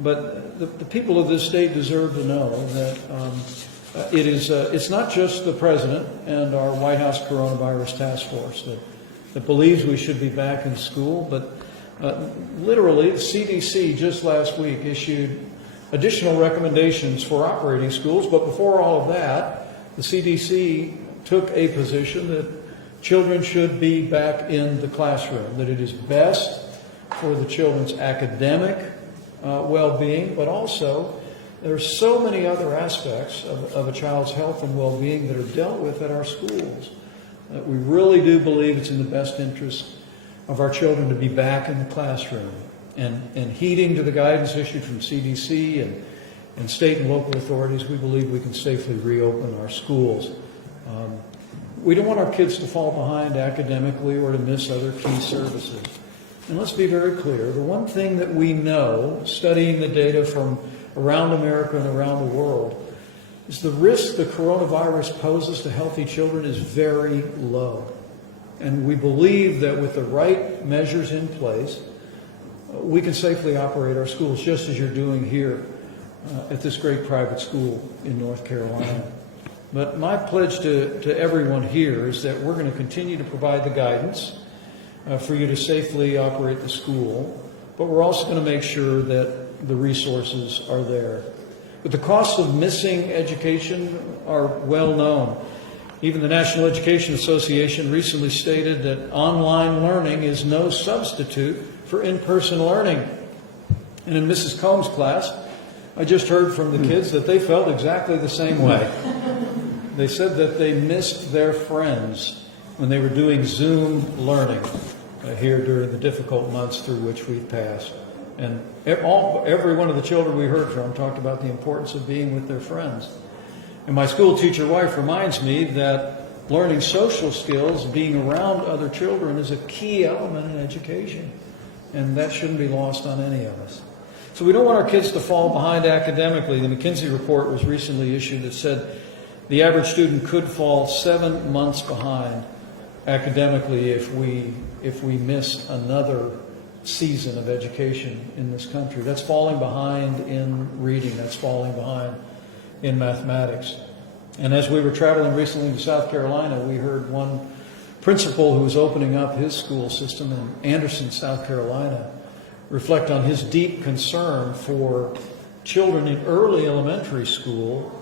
But the people of this state deserve to know that it's not just the President and our White House Coronavirus Task Force that believes we should be back in school, but literally the CDC just last week issued additional recommendations for operating schools. But before all of that, the CDC took a position that children should be back in the classroom, that it is best for the children's academic well-being, but also there are so many other aspects of a child's health and well-being that are dealt with at our schools. That we really do believe it's in the best interest of our children to be back in the classroom. And heeding to the guidance issued from CDC and state and local authorities, we believe we can safely reopen our schools. We don't want our kids to fall behind academically or to miss other key services. And let's be very clear, the one thing that we know, studying the data from around America and around the world, is the risk the coronavirus poses to healthy children is very low. And we believe that with the right measures in place, we can safely operate our schools just as you're doing here at this great private school in North Carolina. But my pledge to everyone here is that we're going to continue to provide the guidance for you to safely operate the school, but we're also going to make sure that the resources are there. But the costs of missing education are well known. Even the National Education Association recently stated that online learning is no substitute for in-person learning. And in Mrs. Combs' class, I just heard from the kids that they felt exactly the same way. They said that they missed their friends when they were doing Zoom learning here during the difficult months through which we've passed. And every one of the children we heard from talked about the importance of being with their friends. And my school teacher wife reminds me that learning social skills, being around other children, is a key element in education. And that shouldn't be lost on any of us. So we don't want our kids to fall behind academically. The McKinsey report was recently issued that said the average student could fall 7 months behind academically if we miss another season of education in this country. That's falling behind in reading. That's falling behind in mathematics. And as we were traveling recently to South Carolina, we heard one principal who was opening up his school system in Anderson, South Carolina, reflect on his deep concern for children in early elementary school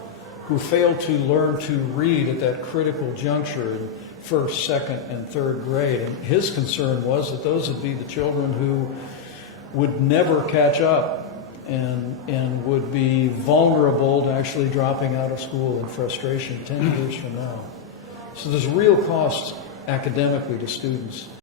who fail to learn to read at that critical juncture in first, second, and third grade. And his concern was that those would be the children who would never catch up and would be vulnerable to actually dropping out of school in frustration 10 years from now. So there's real costs academically to students.